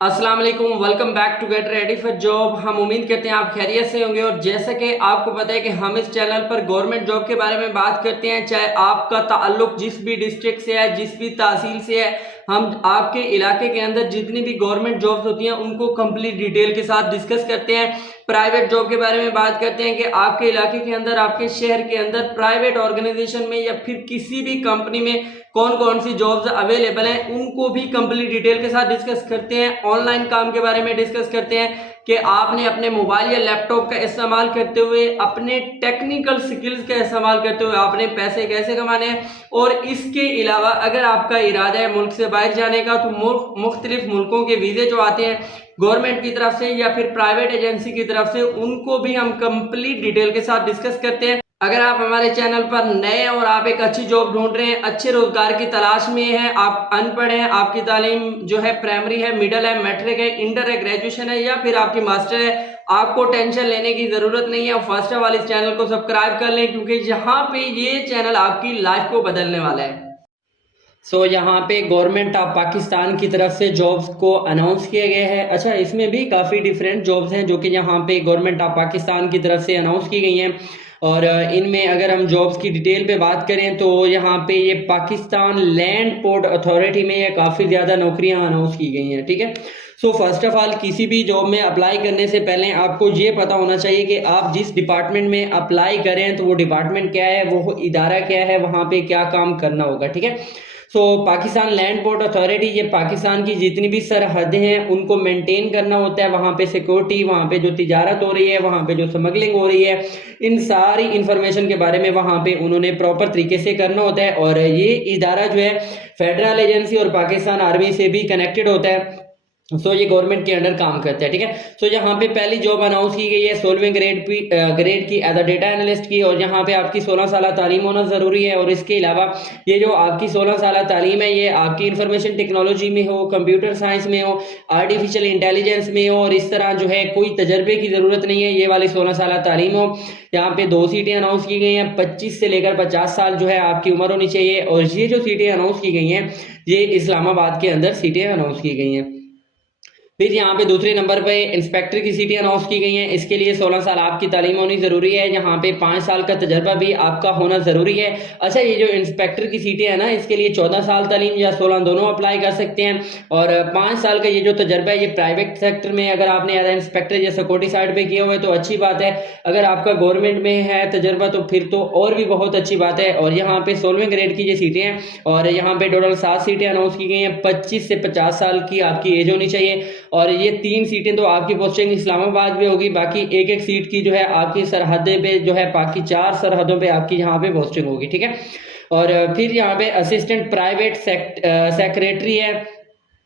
अस्सलाम वालेकुम, welcome back to get ready for job. हम उम्मीद करते हैं आप खैरियत से होंगे। और जैसे कि आपको पता है कि हम इस चैनल पर गवर्नमेंट जॉब के बारे में बात करते हैं, चाहे आपका ताल्लुक जिस भी डिस्ट्रिक्ट से है, जिस भी तहसील से है, हम आपके इलाके के अंदर जितनी भी गवर्नमेंट जॉब्स होती हैं उनको कंप्लीट डिटेल के साथ डिस्कस करते हैं। प्राइवेट जॉब के बारे में बात करते हैं कि आपके इलाके के अंदर, आपके शहर के अंदर प्राइवेट ऑर्गेनाइजेशन में या फिर किसी भी कंपनी में कौन कौन सी जॉब्स अवेलेबल हैं, उनको भी कंप्लीट डिटेल के साथ डिस्कस करते हैं। ऑनलाइन काम के बारे में डिस्कस करते हैं कि आपने अपने मोबाइल या लैपटॉप का इस्तेमाल करते हुए, अपने टेक्निकल स्किल्स का इस्तेमाल करते हुए आपने पैसे कैसे कमाने हैं। और इसके अलावा अगर आपका इरादा है मुल्क से बाहर जाने का, तो मुख्तलिफ मुल्कों के वीज़े जो आते हैं गवर्नमेंट की तरफ से या फिर प्राइवेट एजेंसी की तरफ से, उनको भी हम कंप्लीट डिटेल के साथ डिस्कस करते हैं। अगर आप हमारे चैनल पर नए हैं और आप एक अच्छी जॉब ढूंढ रहे हैं, अच्छे रोजगार की तलाश में हैं, आप अनपढ़ हैं, आपकी तालीम जो है प्राइमरी है, मिडिल है, मैट्रिक है, इंटर है, ग्रेजुएशन है या फिर आपकी मास्टर है, आपको टेंशन लेने की जरूरत नहीं है। फर्स्ट ऑफ ऑल इस चैनल को सब्सक्राइब कर लें, क्योंकि यहाँ पे ये चैनल आपकी लाइफ को बदलने वाला है। यहाँ पे गवर्नमेंट ऑफ पाकिस्तान की तरफ से जॉब्स को अनाउंस किया गया है। अच्छा, इसमें भी काफ़ी डिफरेंट जॉब्स हैं जो कि यहाँ पे गवर्नमेंट ऑफ पाकिस्तान की तरफ से अनाउंस की गई हैं। और इनमें अगर हम जॉब्स की डिटेल पे बात करें तो यहाँ पे ये पाकिस्तान लैंड पोर्ट अथॉरिटी में ये काफ़ी ज़्यादा नौकरियाँ अनाउंस की गई हैं। ठीक है, फर्स्ट ऑफ ऑल किसी भी जॉब में अप्लाई करने से पहले आपको ये पता होना चाहिए कि आप जिस डिपार्टमेंट में अप्लाई करें तो वो डिपार्टमेंट क्या है, वो इदारा क्या है, वहाँ पे क्या काम करना होगा। ठीक है, पाकिस्तान लैंड पोर्ट अथॉरिटी, ये पाकिस्तान की जितनी भी सरहदें हैं उनको मेंटेन करना होता है। वहाँ पे सिक्योरिटी, वहाँ पे जो तिजारत हो रही है, वहाँ पे जो स्मगलिंग हो रही है, इन सारी इंफॉर्मेशन के बारे में वहाँ पे उन्होंने प्रॉपर तरीके से करना होता है। और ये इदारा जो है फेडरल एजेंसी और पाकिस्तान आर्मी से भी कनेक्टेड होता है। ये गवर्नमेंट के अंडर काम करता है। ठीक है, यहाँ पे पहली जॉब अनाउंस की गई है 16वीं ग्रेड की एज अ डेटा एनालिस्ट की। और यहाँ पे आपकी 16 साल तालीम होना ज़रूरी है। और इसके अलावा ये जो आपकी 16 साल तालीम है, ये आपकी इंफॉर्मेशन टेक्नोलॉजी में हो, कंप्यूटर साइंस में हो, आर्टिफिशियल इंटेलिजेंस में हो, और इस तरह जो है कोई तजर्बे की ज़रूरत नहीं है, ये वाली 16 साल तालीम हो। यहाँ पे 2 सीटें अनाउंस की गई हैं। 25 से लेकर 50 साल जो है आपकी उम्र होनी चाहिए। और ये जो सीटें अनाउंस की गई हैं, ये इस्लामाबाद के अंदर सीटें अनाउंस की गई हैं। फिर यहाँ पे दूसरे नंबर पे इंस्पेक्टर की सीटें अनाउंस की गई हैं। इसके लिए 16 साल आपकी तालीम होनी ज़रूरी है। यहाँ पे 5 साल का तजर्बा भी आपका होना ज़रूरी है। अच्छा, ये जो इंस्पेक्टर की सीटें हैं ना, इसके लिए 14 साल तालीम या 16 दोनों अप्लाई कर सकते हैं। और 5 साल का ये जो तजर्बा है, ये प्राइवेट सेक्टर में अगर आपने एज इंस्पेक्टर या सिक्योरिटी साइड पर किया हुआ है तो अच्छी बात है। अगर आपका गवर्नमेंट में है तजर्बा तो फिर तो और भी बहुत अच्छी बात है। और यहाँ पे 16वें ग्रेड की ये सीटें हैं और यहाँ पे टोटल 7 सीटें अनाउंस की गई हैं। 25 से 50 साल की आपकी एज होनी चाहिए। और ये 3 सीटें तो आपकी पोस्टिंग इस्लामाबाद में होगी, बाकी एक एक सीट की जो है आपकी सरहदें पे जो है, बाकी 4 सरहदों पे आपकी यहाँ पे पोस्टिंग होगी। ठीक है, और फिर यहाँ पे असिस्टेंट प्राइवेट सेक्रेटरी है,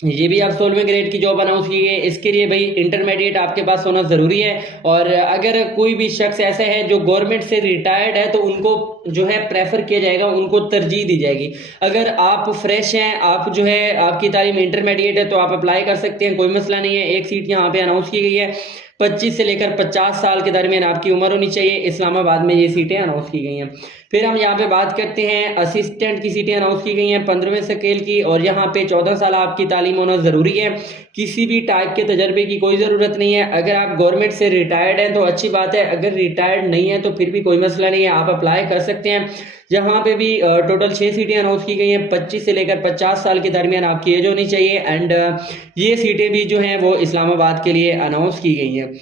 ये भी आप 16वें ग्रेड की जॉब अनाउंस की गई। इसके लिए भाई इंटरमीडिएट आपके पास होना ज़रूरी है। और अगर कोई भी शख्स ऐसा है जो गवर्नमेंट से रिटायर्ड है तो उनको जो है प्रेफर किया जाएगा, उनको तरजीह दी जाएगी। अगर आप फ्रेश हैं, आप जो है आपकी तालीम इंटरमीडिएट है, तो आप अप्लाई कर सकते हैं, कोई मसला नहीं है। एक सीट यहाँ पे अनाउंस की गई है। 25 से लेकर 50 साल के दरमियान आपकी उम्र होनी चाहिए। इस्लामाबाद में ये सीटें अनाउंस की गई हैं। फिर हम यहाँ पे बात करते हैं असिस्टेंट की सीटें अनाउंस की गई हैं 15वें स्केल की। और यहाँ पे 14 साल आपकी तालीम होना ज़रूरी है। किसी भी टाइप के तजर्बे की कोई ज़रूरत नहीं है। अगर आप गवर्नमेंट से रिटायर्ड हैं तो अच्छी बात है, अगर रिटायर्ड नहीं है तो फिर भी कोई मसला नहीं है, आप अप्लाई कर सकते हैं। यहाँ पे भी टोटल 6 सीटें अनाउंस की गई हैं। 25 से लेकर 50 साल के दरमियान आपकी एज होनी चाहिए। एंड ये सीटें भी जो हैं वो इस्लामाबाद के लिए अनाउंस की गई हैं।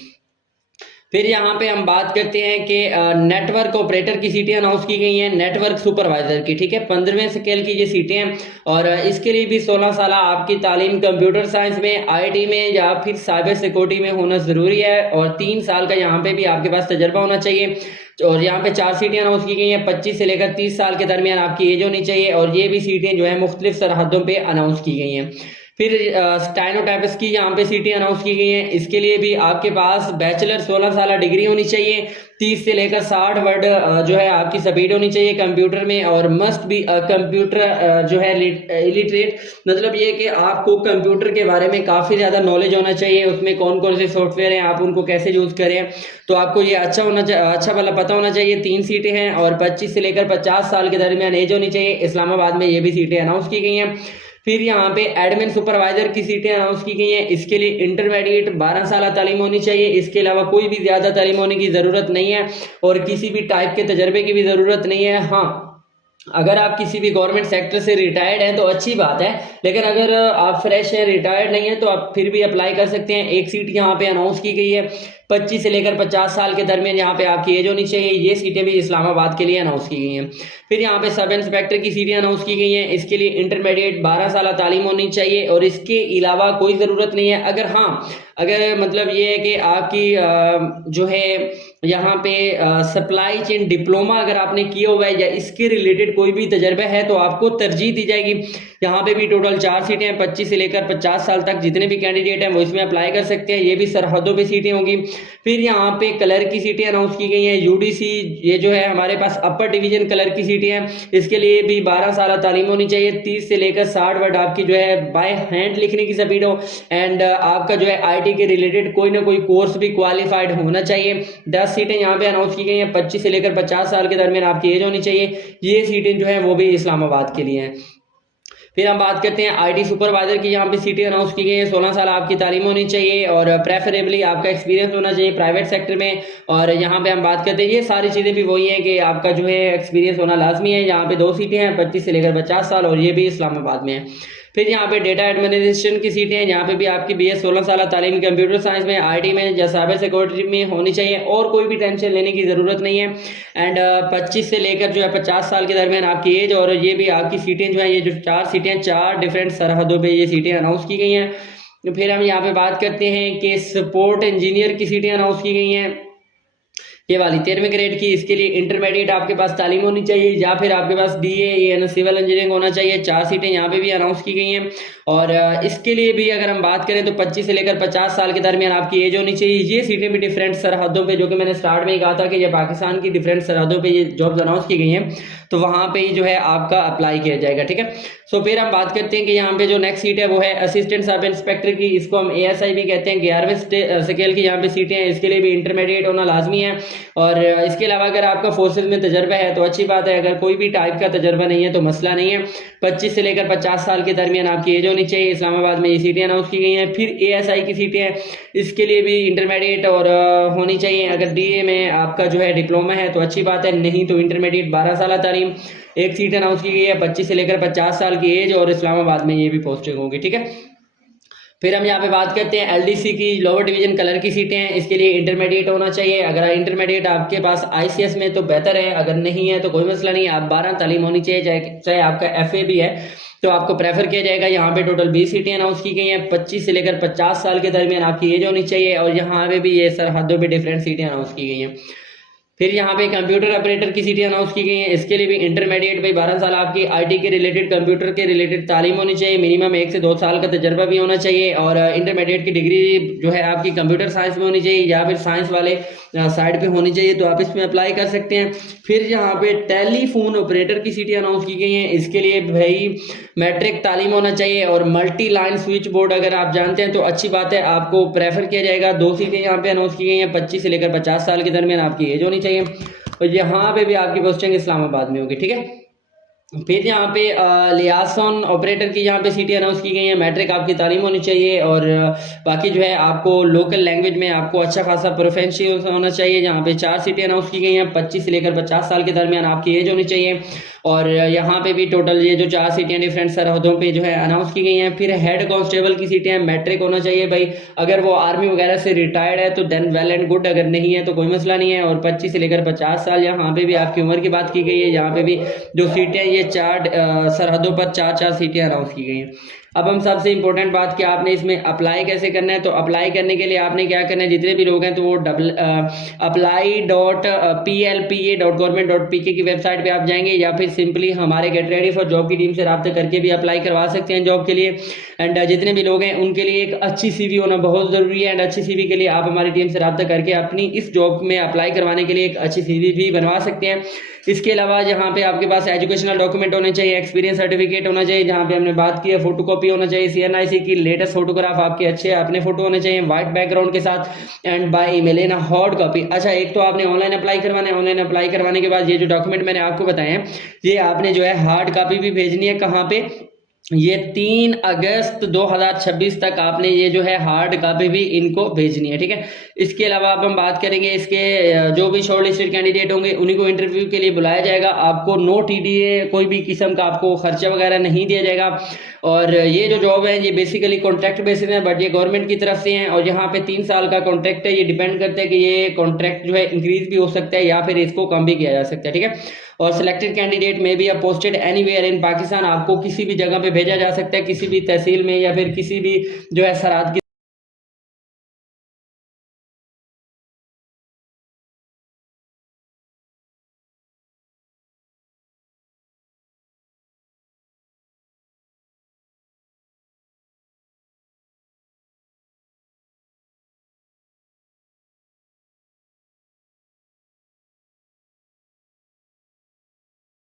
फिर यहाँ पे हम बात करते हैं कि नेटवर्क ऑपरेटर की सीटें अनाउंस की गई हैं, नेटवर्क सुपरवाइजर की। ठीक है, 15वें स्केल की ये सीटें हैं। और इसके लिए भी 16 साल आपकी तालीम कंप्यूटर साइंस में, आईटी में या फिर साइबर सिक्योरिटी में होना ज़रूरी है। और 3 साल का यहाँ पे भी आपके पास तजर्बा होना चाहिए। और यहाँ पे 4 सीटें अनाउंस की गई हैं। 25 से लेकर 30 साल के दरमियान आपकी एज होनी चाहिए। और ये भी सीटें जो है मुख्तलिफ सरहदों पे अनाउंस की गई हैं। फिर स्टेनोटाइपिस्ट की यहाँ पे सीटें अनाउंस की गई हैं। इसके लिए भी आपके पास बैचलर 16 साल डिग्री होनी चाहिए। 30 से लेकर 60 वर्ड जो है आपकी स्पीड होनी चाहिए कंप्यूटर में। और मस्ट भी कंप्यूटर जो है इलिटरेट, मतलब ये कि आपको कंप्यूटर के बारे में काफ़ी ज़्यादा नॉलेज होना चाहिए। उसमें कौन कौन से सॉफ्टवेयर हैं, आप उनको कैसे यूज़ करें, तो आपको ये अच्छा वाला पता होना चाहिए। 3 सीटें हैं और 25 से लेकर 50 साल के दरमियान एज होनी चाहिए। इस्लामाबाद में ये भी सीटें अनाउंस की गई हैं। फिर यहाँ पे एडमिन सुपरवाइजर की सीटें अनाउंस की गई हैं, इसके लिए इंटरमीडिएट 12 साल तालीम होनी चाहिए। इसके अलावा कोई भी ज़्यादा तालीम होने की ज़रूरत नहीं है और किसी भी टाइप के तजर्बे की भी ज़रूरत नहीं है। हाँ, अगर आप किसी भी गवर्नमेंट सेक्टर से रिटायर्ड हैं तो अच्छी बात है, लेकिन अगर आप फ्रेश हैं, रिटायर्ड नहीं है, तो आप फिर भी अप्लाई कर सकते हैं। एक सीट यहाँ पे अनाउंस की गई है 25 से लेकर 50 साल के दरमियान यहाँ पे आपकी एज होनी चाहिए। ये सीटें भी इस्लामाबाद के लिए अनाउंस की गई हैं। फिर यहाँ पे सब इंस्पेक्टर की सीटें अनाउंस की गई हैं, इसके लिए इंटरमीडिएट 12 साल तालीम होनी चाहिए और इसके अलावा कोई ज़रूरत नहीं है। अगर हाँ, अगर मतलब ये है कि आपकी जो है यहाँ पे सप्लाई चेन डिप्लोमा अगर आपने किया हुआ है या इसके रिलेटेड कोई भी तजर्बा है तो आपको तरजीह दी जाएगी। यहाँ पे भी टोटल 4 सीटें हैं, 25 से लेकर 50 साल तक जितने भी कैंडिडेट हैं वो इसमें अप्लाई कर सकते हैं। ये भी सरहदों पे सीटें होंगी। फिर यहाँ पे कलर की सीटें अनाउंस की गई हैं, यूडीसी, ये जो है हमारे पास अपर डिवीजन कलर की सीटें हैं, इसके लिए भी 12 साल तालीम होनी चाहिए। 30 से लेकर 60 वर्ड आपकी जो है बाय हैंड लिखने की स्पीड हो एंड आपका जो है IT के रिलेटेड कोई ना कोई कोर्स भी क्वालिफाइड होना चाहिए। 10 सीटें यहाँ पे अनाउंस की गई हैं, 25 से लेकर 50 साल के दरमियान आपकी एज होनी चाहिए। ये सीटें जो है वो भी इस्लामाबाद के लिए हैं। फिर हम बात करते हैं IT सुपरवाइजर की, यहाँ पे सीटें अनाउंस की गई है। 16 साल आपकी तालीम होनी चाहिए और प्रेफरेबली आपका एक्सपीरियंस होना चाहिए प्राइवेट सेक्टर में। और यहाँ पे हम बात करते हैं, ये सारी चीज़ें भी वही हैं कि आपका जो है एक्सपीरियंस होना लाजमी है। यहाँ पे 2 सीटें हैं, 25 से लेकर 50 साल और ये भी इस्लामाबाद में है। फिर यहाँ पे डेटा एडमिनिस्ट्रेशन की सीटें हैं, यहाँ पे भी आपकी BS 16 साल तालीम कंप्यूटर साइंस में, IT में या साइबर सिक्योरिटी में होनी चाहिए और कोई भी टेंशन लेने की ज़रूरत नहीं है। एंड 25 से लेकर जो है 50 साल के दरमियान आपकी एज और ये भी आपकी सीटें जो है, ये जो 4 सीटें हैं, 4 डिफरेंट सरहदों पे ये सीटें अनाउंस की गई हैं। फिर हम यहाँ पे बात करते हैं कि सपोर्ट इंजीनियर की सीटें अनाउंस की गई हैं, ये वाली 13वें ग्रेड की। इसके लिए इंटरमीडिएट आपके पास तालीम होनी चाहिए या फिर आपके पास BA सिविल इंजीनियरिंग होना चाहिए। 4 सीटें यहाँ पे भी अनाउंस की गई हैं और इसके लिए भी अगर हम बात करें तो 25 से लेकर 50 साल के दरमियान आपकी एज होनी चाहिए। ये सीटें भी डिफरेंट सरहदों पे, जो कि मैंने स्टार्ट में ही कहा था कि ये पाकिस्तान की डिफरेंट सरहदों पे ये जॉब्स अनाउंस की गई हैं, तो वहाँ पे ही जो है आपका अप्लाई किया जाएगा, ठीक है। सो फिर हम बात करते हैं कि यहाँ पे जो नेक्स्ट सीट है वो है असिस्टेंट सब इंस्पेक्टर की, इसको हम ASI भी कहते हैं। 11वें स्केल की यहाँ पे सीटें हैं, इसके लिए भी इंटरमीडिएट होना लाजमी है। और इसके अलावा अगर आपका फोर्सेज में तजर्बा है तो अच्छी बात है, अगर कोई भी टाइप का तजर्बा नहीं है तो मसला नहीं है। 25 से लेकर 50 साल के दरमियान आपकी एज होनी चाहिए। इस्लामाबाद में ये सीटें अनाउंस की गई हैं। फिर ASI की सीटें हैं, इसके लिए भी इंटरमीडिएट और होनी चाहिए। अगर DA में आपका जो है डिप्लोमा है तो अच्छी बात है, नहीं तो इंटरमीडिएट 12 साल तालीम। एक सीट अनाउंस की गई है 25 से लेकर 50 साल की एज और इस्लामाबाद में ये भी पोस्टिंग होगी, ठीक है। फिर हम यहाँ पे बात करते हैं LDC की, लोअर डिवीजन कलर की सीटें हैं, इसके लिए इंटरमीडिएट होना चाहिए। अगर इंटरमीडिएट आपके पास ICS में तो बेहतर है, अगर नहीं है तो कोई मसला नहीं है, आप 12 तालीम होनी चाहिए, चाहे आपका FA भी है तो आपको प्रेफर किया जाएगा। यहाँ पे टोटल 20 सीटें अनाउंस की गई हैं, 25 से लेकर 50 साल के दरमियान आपकी एज होनी चाहिए और यहाँ पे भी ये सरहदों पे डिफरेंट सीटें अनाउंस की गई हैं। फिर यहाँ पे कंप्यूटर ऑपरेटर की सीटें अनाउंस की गई हैं, इसके लिए भी इंटरमीडिएट भाई 12 साल आपकी IT के रिलेटेड, कंप्यूटर के रिलेटेड तालीम होनी चाहिए। मिनिमम 1 से 2 साल का तजर्बा भी होना चाहिए और इंटरमीडिएट की डिग्री जो है आपकी कंप्यूटर साइंस में होनी चाहिए या फिर साइंस वाले साइड पे होनी चाहिए, तो आप इसमें अप्लाई कर सकते हैं। फिर यहाँ पे टेलीफोन ऑपरेटर की सीटें अनाउंस की गई हैं, इसके लिए भाई मैट्रिक तालीम होना चाहिए और मल्टी लाइन स्विच बोर्ड अगर आप जानते हैं तो अच्छी बात है, आपको प्रेफर किया जाएगा। 2 सीटें यहाँ पे अनाउंस की गई हैं, 25 से लेकर 50 साल के दरमियान आपकी एज होनी चाहिए और यहाँ पे भी आपकी पोस्टिंग इस्लामाबाद में होगी, ठीक है। फिर यहाँ पे लियासन ऑपरेटर की यहाँ पे सीटें अनाउंस की गई हैं, मैट्रिक आपकी तालीम होनी चाहिए और बाकी जो है आपको लोकल लैंग्वेज में आपको अच्छा खासा प्रोफेंशियल होना चाहिए। यहाँ पे 4 सीटें अनाउंस की गई हैं, 25 से लेकर 50 साल के दरमियान आपकी एज होनी चाहिए और यहाँ पे भी टोटल ये जो 4 सीटें डिफरेंट सरहदों पे जो है अनाउंस की गई हैं। फिर हेड कांस्टेबल की सीटें हैं, मैट्रिक होना चाहिए भाई, अगर वो आर्मी वगैरह से रिटायर्ड है तो देन वेल एंड गुड, अगर नहीं है तो कोई मसला नहीं है। और 25 से लेकर 50 साल यहाँ पे भी आपकी उम्र की बात की गई है। यहाँ पे भी जो सीटें ये 4 सरहदों पर 4 सीटें अनाउंस की गई हैं। अब हम सबसे इंपॉर्टेंट बात कि आपने इसमें अप्लाई कैसे करना है, तो अप्लाई करने के लिए आपने क्या करना है, जितने भी लोग हैं तो वो apply.plpa.government.pk की वेबसाइट पे आप जाएंगे या फिर सिंपली हमारे गेट रेडी फॉर जॉब की टीम से रब्ता करके भी अप्लाई करवा सकते हैं जॉब के लिए। एंड जितने भी लोग हैं उनके लिए एक अच्छी CV होना बहुत ज़रूरी है एंड अच्छी CV के लिए आप हमारी टीम से रब्ता करके अपनी इस जॉब में अप्लाई करवाने के लिए एक अच्छी CV भी बनवा सकते हैं। इसके अलावा यहाँ पे आपके पास एजुकेशनल डॉक्यूमेंट होने चाहिए, एक्सपीरियंस सर्टिफिकेट होना चाहिए, जहाँ पे हमने बात की है फोटोकॉपी होना चाहिए, CNIC की लेटेस्ट फोटोग्राफ आपके अच्छे अपने फोटो होने चाहिए व्हाइट बैकग्राउंड के साथ and by email in hard copy. अच्छा, एक तो आपने ऑनलाइन अप्लाई करवाना है, ऑनलाइन अप्लाई करवाने के बाद ये जो डॉक्यूमेंट मैंने आपको बताए हैं ये आपने जो है हार्ड कॉपी भी भेजनी है, कहाँ पे, ये 3 अगस्त 2026 तक आपने ये जो है हार्ड कॉपी भी इनको भेजनी है, ठीक है। इसके अलावा अब हम बात करेंगे इसके जो भी शॉर्ट लिस्टेड कैंडिडेट होंगे उन्हीं को इंटरव्यू के लिए बुलाया जाएगा। आपको नो टीडीए कोई भी किस्म का आपको खर्चा वगैरह नहीं दिया जाएगा। और ये जो जॉब है ये बेसिकली कॉन्ट्रैक्ट बेसिस है, बट ये गवर्नमेंट की तरफ से हैं और यहाँ पे 3 साल का कॉन्ट्रैक्ट है। ये डिपेंड करता है कि ये कॉन्ट्रैक्ट जो है इंक्रीज भी हो सकता है या फिर इसको कम भी किया जा सकता है, ठीक है। और सिलेक्टेड कैंडिडेट में भी पोस्टेड एनीवेयर इन पाकिस्तान, आपको किसी भी जगह पे भेजा जा सकता है, किसी भी तहसील में या फिर किसी भी जो है सराद की